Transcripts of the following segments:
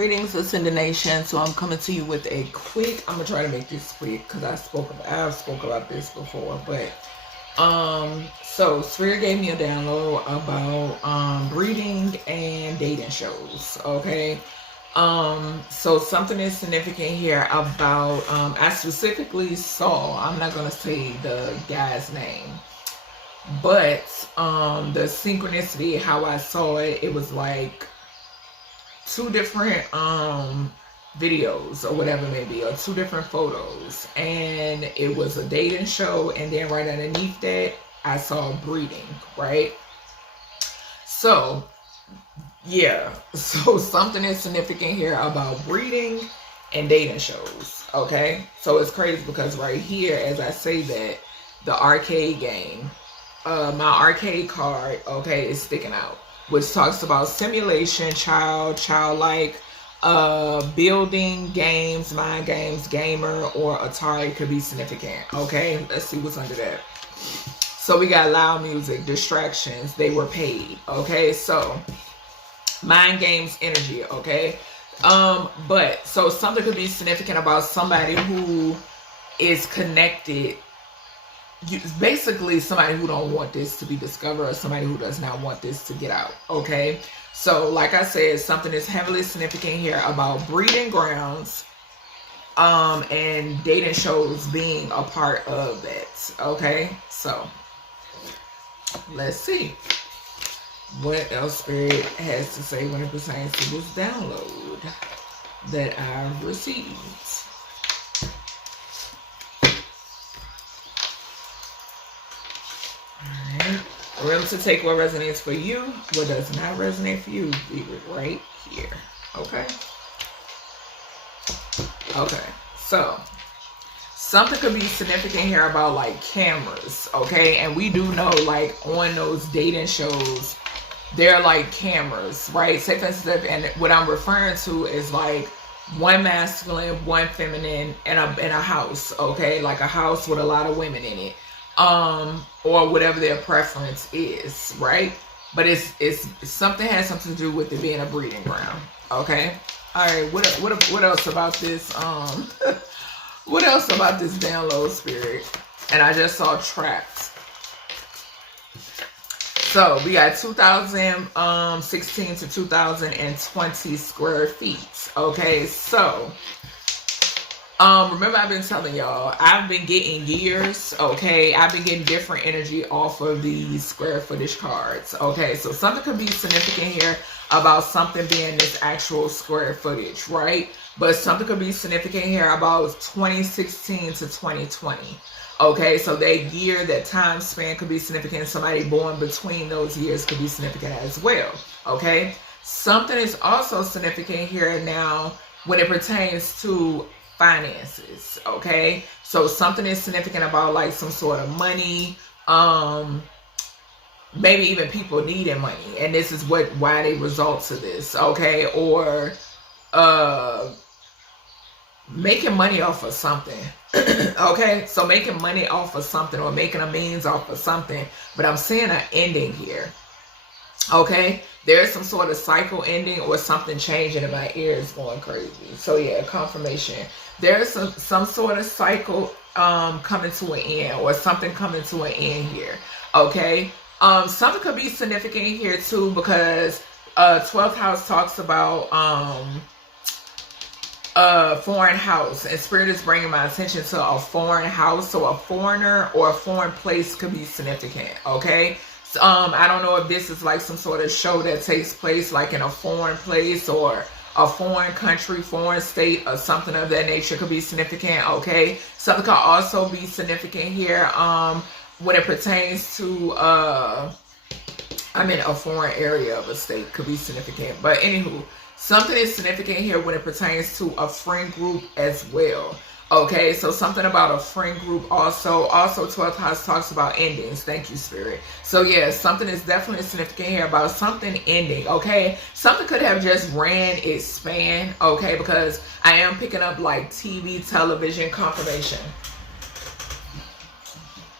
Greetings, Ascended Nation. So I'm coming to you with a quick, I'm gonna try to make this quick because I've spoke about this before, but so Spirit gave me a download about breeding and dating shows. Okay. So something is significant here about I specifically saw, I'm not gonna say the guy's name, but the synchronicity, how I saw it, it was like two different videos or whatever it may be, or two different photos, and it was a dating show, and then right underneath that I saw breeding, right? So yeah, so something is significant here about breeding and dating shows. Okay, so it's crazy because right here, as I say that, the arcade game, my arcade card, okay, is sticking out, which talks about simulation, childlike, building, games, mind games, gamer, or Atari could be significant. Okay, let's see what's under that. So we got loud music, distractions, they were paid. Okay, so mind games, energy. Okay, but so something could be significant about somebody who is connected. Basically somebody who don't want this to be discovered, or somebody who does not want this to get out. Okay, so like I said, something is heavily significant here about breeding grounds and dating shows being a part of that. Okay, so let's see what else Spirit has to say when it pertains to this download that I've received. Remember to take what resonates for you. What does not resonate for you, leave it right here. Okay? Okay. So, something could be significant here about like cameras. Okay? And we do know like on those dating shows, they're like cameras, right? Safe and sensitive. And what I'm referring to is like one masculine, one feminine, in a house. Okay? Like a house with a lot of women in it. Or whatever their preference is, right? But it's something has something to do with it being a breeding ground. Okay. All right. What else about this? What else about this download, Spirit? And I just saw trapped. So we got 2016 to 2020 square feet. Okay. So remember I've been telling y'all, I've been getting years, okay? I've been getting different energy off of these square footage cards, okay? So something could be significant here about something being this actual square footage, right? But something could be significant here about 2016 to 2020, okay? So that year, that time span could be significant. Somebody born between those years could be significant as well, okay? Something is also significant here now when it pertains to finances. Okay, so something is significant about like some sort of money, maybe even people needing money, and this is why they result to this. Okay, or making money off of something. Okay, so making money off of something, or making a means off of something, but I'm seeing an ending here. Okay, there's some sort of cycle ending or something changing, and my ear is going crazy. So yeah, confirmation. There's some sort of cycle coming to an end, or something coming to an end here. Okay, something could be significant here too, because 12th house talks about foreign house, and Spirit is bringing my attention to a foreign house. So a foreigner or a foreign place could be significant. Okay. I don't know if this is like some sort of show that takes place like in a foreign place, or a foreign country, foreign state, or something of that nature could be significant. Okay, something could also be significant here when it pertains to I'm in a foreign area of a state could be significant. But anywho, something is significant here when it pertains to a friend group as well. Okay, so something about a friend group also 12th house talks about endings. Thank you, Spirit. So yeah, something is definitely significant here about something ending. Okay, something could have just ran its span. Okay, because I am picking up like TV, television, confirmation.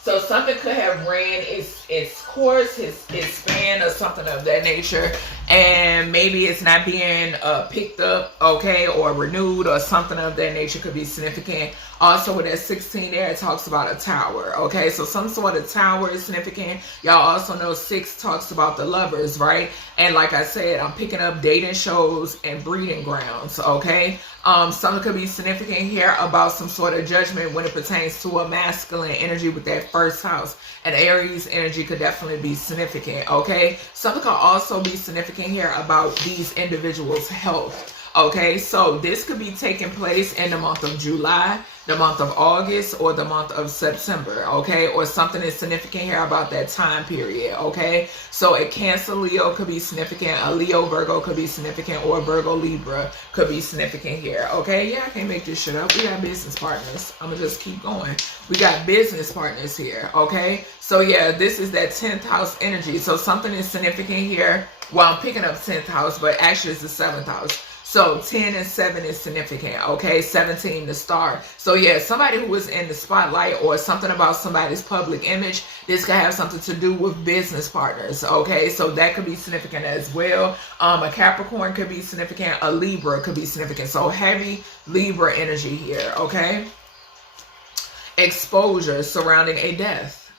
So something could have ran its course, its span, or something of that nature. and maybe it's not being picked up, okay, or renewed or something of that nature could be significant. Also with that 16 there, it talks about a tower, okay, so some sort of tower is significant. Y'all also know 6 talks about the lovers, right? And like I said, I'm picking up dating shows and breeding grounds, okay. Something could be significant here about some sort of judgment when it pertains to a masculine energy with that first house. And Aries energy could definitely be significant, okay? Something could also be significant here about these individuals' health. Okay, so this could be taking place in the month of July, the month of August, or the month of September, okay? Or something is significant here about that time period, okay? So a Cancer Leo could be significant, a Leo Virgo could be significant, or Virgo Libra could be significant here, okay? Yeah, I can't make this shit up. We got business partners. I'm gonna just keep going. We got business partners here, okay? So yeah, this is that 10th house energy. So something is significant here. Well, I'm picking up 10th house, but actually it's the 7th house. So 10 and 7 is significant, okay? 17, the star. So yeah, somebody who is in the spotlight or something about somebody's public image, this could have something to do with business partners, okay? So that could be significant as well. A Capricorn could be significant. A Libra could be significant. So heavy Libra energy here, okay? Exposure surrounding a death,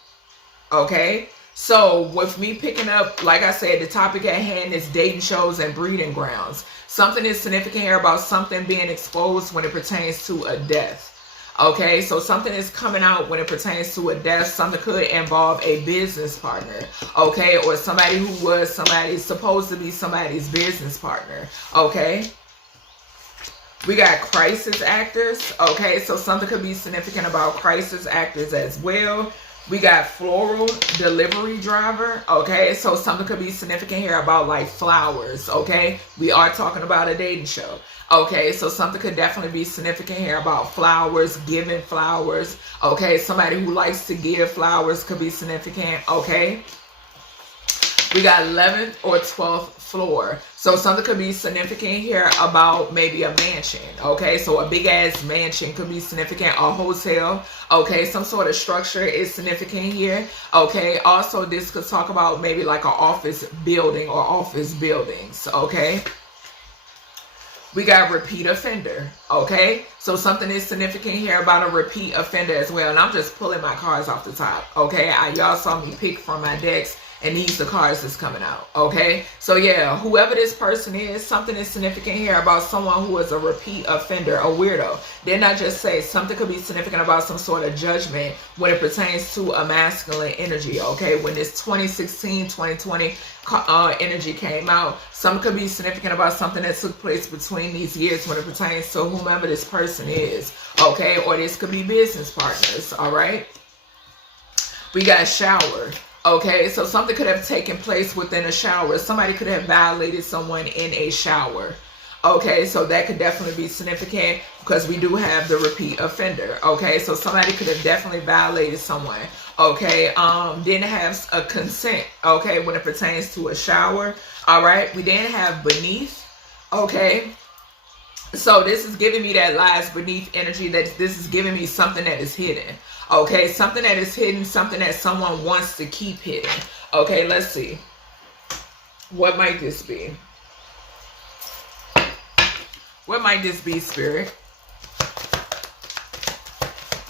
okay? So with me picking up, like I said, the topic at hand is dating shows and breeding grounds. Something is significant here about something being exposed when it pertains to a death. Okay, so something is coming out when it pertains to a death. Something could involve a business partner, okay, or somebody who was supposed to be somebody's business partner, okay. We got crisis actors, okay, so something could be significant about crisis actors as well. We got floral delivery driver, okay, so something could be significant here about like flowers, okay. We are talking about a dating show, okay, so something could definitely be significant here about flowers, giving flowers, okay. Somebody who likes to give flowers could be significant, okay. We got 11th or 12th floor. So something could be significant here about maybe a mansion, okay? So a big ass mansion could be significant, a hotel, okay? Some sort of structure is significant here, okay? Also, this could talk about maybe like an office building or office buildings, okay? We got repeat offender, okay? So something is significant here about a repeat offender as well. And I'm just pulling my cards off the top, okay? Y'all saw me pick from my decks. And these are the cards that's coming out, okay? So yeah, whoever this person is, something is significant here about someone who is a repeat offender, a weirdo. Didn't I just say something could be significant about some sort of judgment when it pertains to a masculine energy, okay? When this 2016, 2020 energy came out, something could be significant about something that took place between these years when it pertains to whomever this person is, okay? Or this could be business partners, all right? We got shower. Okay, so something could have taken place within a shower. Somebody could have violated someone in a shower. Okay, so that could definitely be significant because we do have the repeat offender. Okay, so somebody could have definitely violated someone. Okay, didn't have a consent. Okay, when it pertains to a shower. All right, we didn't have beneath. Okay, so this is giving me that lies beneath energy. That this is giving me something that is hidden. Okay, something that is hidden, something that someone wants to keep hidden. Okay, let's see. What might this be? What might this be, Spirit?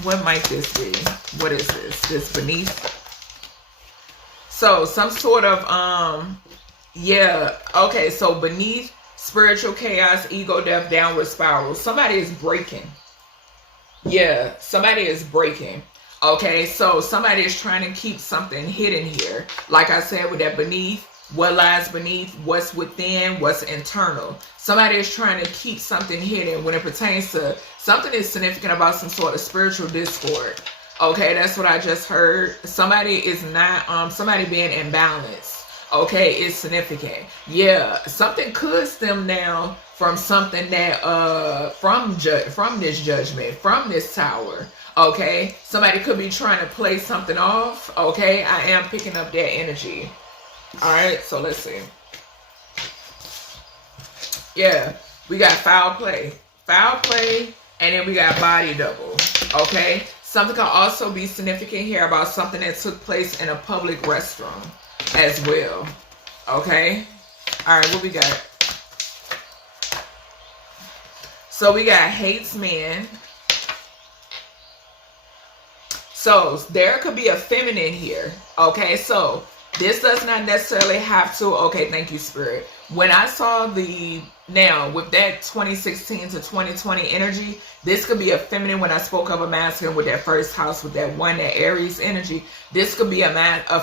What might this be? What is this? This beneath? So, some sort of, yeah. Okay, so beneath, spiritual chaos, ego, death, downward spiral. Somebody is breaking. Yeah, somebody is breaking. Okay, so somebody is trying to keep something hidden here. Like I said, with that beneath, what lies beneath, what's within, what's internal. Somebody is trying to keep something hidden when it pertains to something is significant about some sort of spiritual discord. Okay, that's what I just heard. Somebody is not, somebody being imbalanced. Okay, it's significant. Yeah, something could stem down from something that, from this judgment, from this tower. Okay, somebody could be trying to play something off. Okay, I am picking up that energy. All right, so let's see. Yeah, we got foul play, and then we got body double. Okay, something can also be significant here about something that took place in a public restroom as well. Okay, All right, what we got? So we got hates men. So there could be a feminine here. Okay, so this does not necessarily have to. Okay, thank you, Spirit. When I saw now with that 2016 to 2020 energy, this could be a feminine. When I spoke of a masculine with that first house, with that one, that Aries energy, this could be a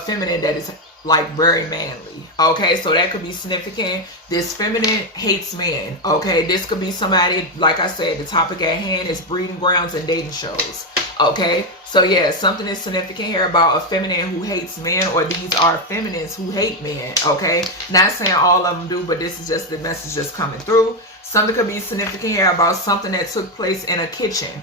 feminine that is like very manly. Okay, so that could be significant. This feminine hates men. Okay, this could be somebody, like I said, the topic at hand is breeding grounds and dating shows. Okay, so yeah, something is significant here about a feminine who hates men, or these are feminines who hate men. Okay, not saying all of them do, but this is just the message just coming through. Something could be significant here about something that took place in a kitchen.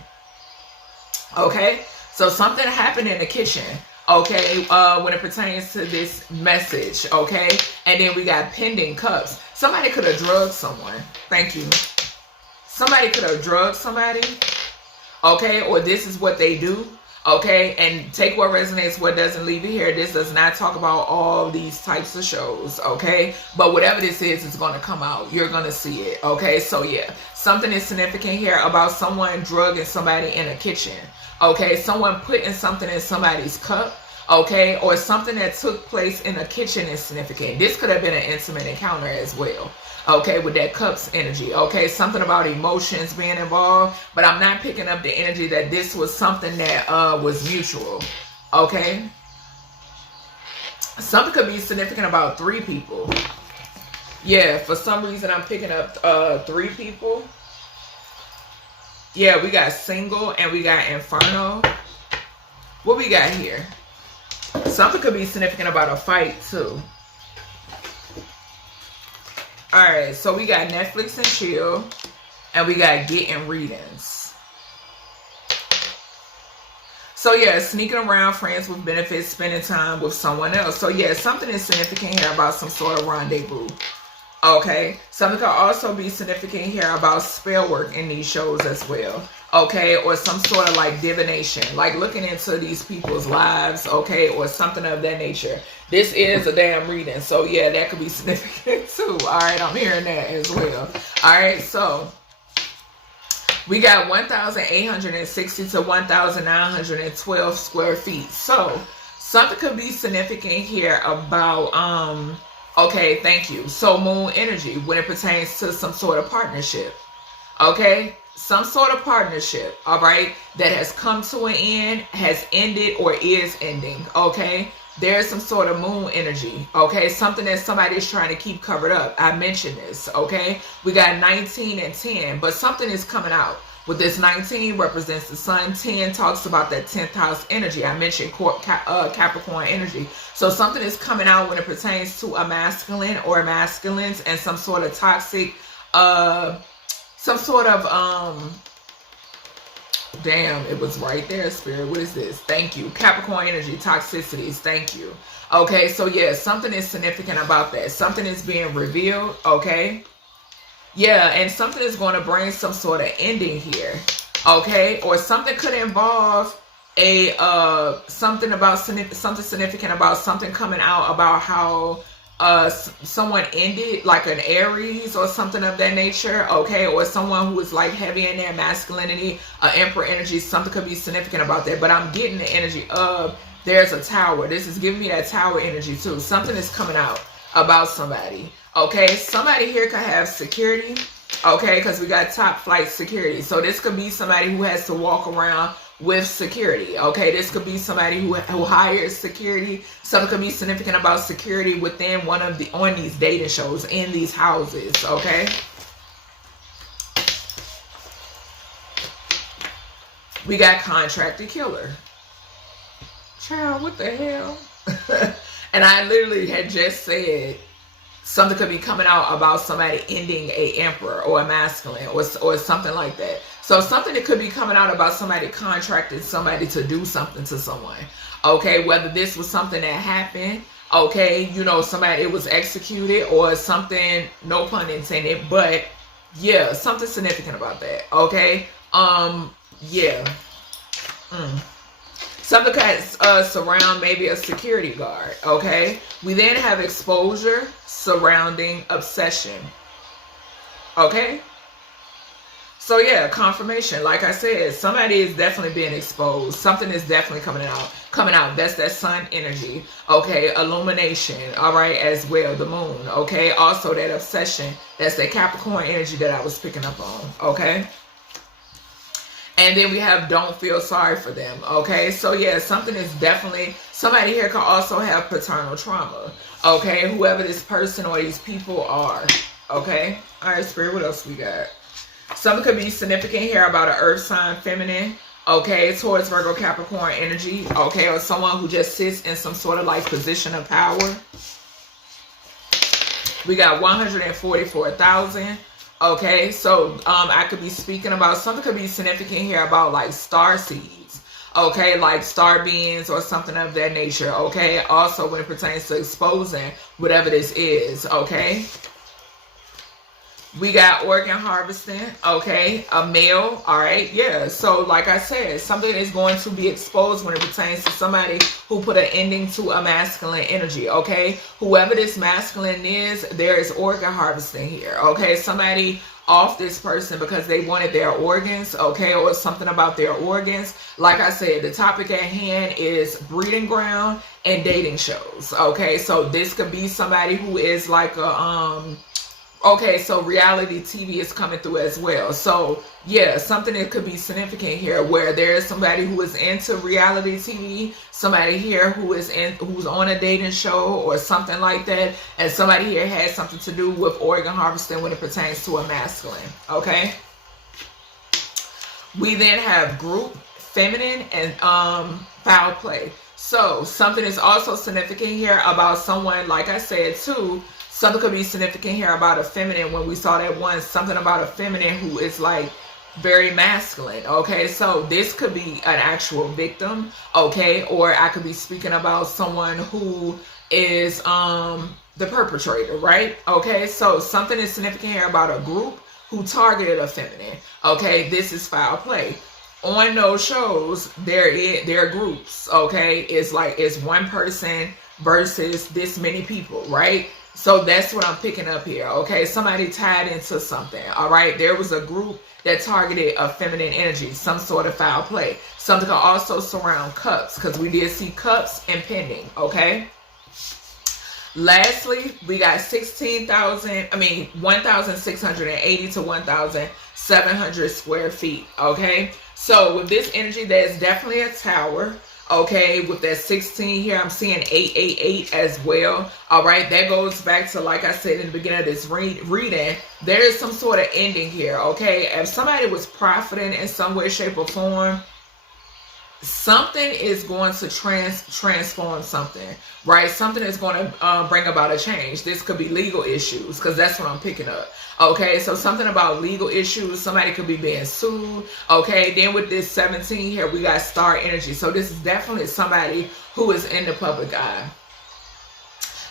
Okay, so something happened in the kitchen. Okay, when it pertains to this message. Okay, and then we got pending cups. Somebody could have drugged someone. Thank you. Somebody could have drugged somebody. Okay, or this is what they do. Okay, and take what resonates, what doesn't, leave it here. This does not talk about all these types of shows. Okay, but whatever this is, it's going to come out. You're going to see it. Okay, so yeah, something is significant here about someone drugging somebody in a kitchen. Okay, someone putting something in somebody's cup. Okay, or something that took place in a kitchen is significant. This could have been an intimate encounter as well. Okay, with that cups energy. Okay, something about emotions being involved, but I'm not picking up the energy that this was something that was mutual. Okay, something could be significant about 3 people. Yeah, for some reason I'm picking up 3 people. Yeah, we got single and we got inferno. What we got here? Something could be significant about a fight too. Alright, so we got Netflix and chill, and we got getting readings. So yeah, sneaking around, friends with benefits, spending time with someone else. So yeah, something is significant here about some sort of rendezvous. Okay, something could also be significant here about spell work in these shows as well. Okay, or some sort of like divination, like looking into these people's lives. Okay, or something of that nature. This is a damn reading, so yeah, that could be significant too. All right, I'm hearing that as well. All right, so we got 1,860 to 1,912 square feet. So something could be significant here about okay, thank you. So moon energy when it pertains to some sort of partnership. Okay, some sort of partnership, all right, that has come to an end, has ended, or is ending. Okay, there's some sort of moon energy. Okay, something that somebody is trying to keep covered up. I mentioned this. Okay, we got 19 and 10, but something is coming out. With this 19 represents the sun, 10 talks about that 10th house energy. I mentioned Capricorn energy. So something is coming out when it pertains to a masculine or masculines and some sort of toxic, some sort of, damn, it was right there, Spirit. What is this? Thank you. Capricorn energy, toxicities. Thank you. Okay, so yeah, something is significant about that. Something is being revealed. Okay. Yeah, and something is going to bring some sort of ending here. Okay, or something could involve a something significant about something coming out about how someone ended, like an Aries or something of that nature. Okay, or someone who is like heavy in their masculinity, emperor energy. Something could be significant about that, but I'm getting the energy of there's a tower. This is giving me that tower energy too. Something is coming out about somebody. Okay, somebody here could have security. Okay, because we got top flight security. So this could be somebody who has to walk around with security. Okay, this could be somebody who hires security. Something could be significant about security within on these dating shows, in these houses. Okay, we got contracted killer. Child, what the hell? And I literally had just said something could be coming out about somebody ending a emperor or a masculine or something like that. So something that could be coming out about somebody contracted somebody to do something to someone. Okay, whether this was something that happened, okay, you know, somebody, it was executed or something, no pun intended, but yeah, something significant about that. Okay, yeah. Something could surround maybe a security guard, okay? We then have exposure surrounding obsession, okay? So yeah, confirmation. Like I said, somebody is definitely being exposed. Something is definitely coming out. That's that sun energy, okay? Illumination, all right, as well, the moon, okay? Also that obsession, that's that Capricorn energy that I was picking up on, okay? And then we have don't feel sorry for them, okay? So yeah, something is definitely, somebody here could also have paternal trauma, okay? Whoever this person or these people are, okay? All right, Spirit, what else we got? Something could be significant here about an earth sign feminine, okay, towards Virgo Capricorn energy, okay, or someone who just sits in some sort of like position of power. We got 144,000. Okay, so I could be speaking about, something could be significant here about like star seeds, okay, like star beings or something of that nature, okay, also when it pertains to exposing whatever this is, okay. We got organ harvesting, okay, a male, all right, yeah. So like I said, something is going to be exposed when it pertains to somebody who put an ending to a masculine energy, okay. Whoever this masculine is, there is organ harvesting here, okay. Somebody off this person because they wanted their organs, okay, or something about their organs. Like I said, the topic at hand is breeding ground and dating shows, okay. So this could be somebody who is like a okay, so reality TV is coming through as well. So yeah, something that could be significant here where there is somebody who is into reality TV, somebody here who's on a dating show or something like that, and somebody here has something to do with organ harvesting when it pertains to a masculine, okay? We then have group, feminine, and foul play. So something is also significant here about someone, like I said too, something could be significant here about a feminine when we saw that one, something about a feminine who is like very masculine, okay? So this could be an actual victim, okay? Or I could be speaking about someone who is the perpetrator, right? Okay, so something is significant here about a group who targeted a feminine, okay? This is foul play. On those shows, there are groups, okay? It's like it's one person versus this many people, right? So that's what I'm picking up here, okay? Somebody tied into something, all right? There was a group that targeted a feminine energy, some sort of foul play. Something can also surround cups because we did see cups impending, okay? Lastly, we got 1,680 to 1,700 square feet, okay? So with this energy, there's definitely a tower. Okay, with that 16 here, I'm seeing 888 as well. All right, that goes back to, like I said in the beginning of this reading, there is some sort of ending here, okay? If somebody was profiting in some way, shape, or form, something is going to transform something, right? Something is going to bring about a change. This could be legal issues because that's what I'm picking up. Okay, so something about legal issues. Somebody could be being sued. Okay, then with this 17 here, we got star energy. So this is definitely somebody who is in the public eye.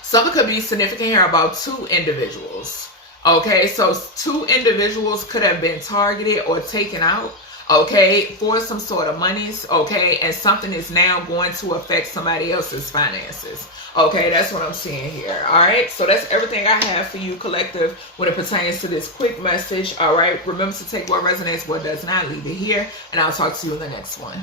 Something could be significant here about two individuals. Okay, so two individuals could have been targeted or taken out, okay, for some sort of monies, okay, and something is now going to affect somebody else's finances. Okay, that's what I'm seeing here. All right, so that's everything I have for you, collective, when it pertains to this quick message. All right, remember to take what resonates, what does not, leave it here, and I'll talk to you in the next one.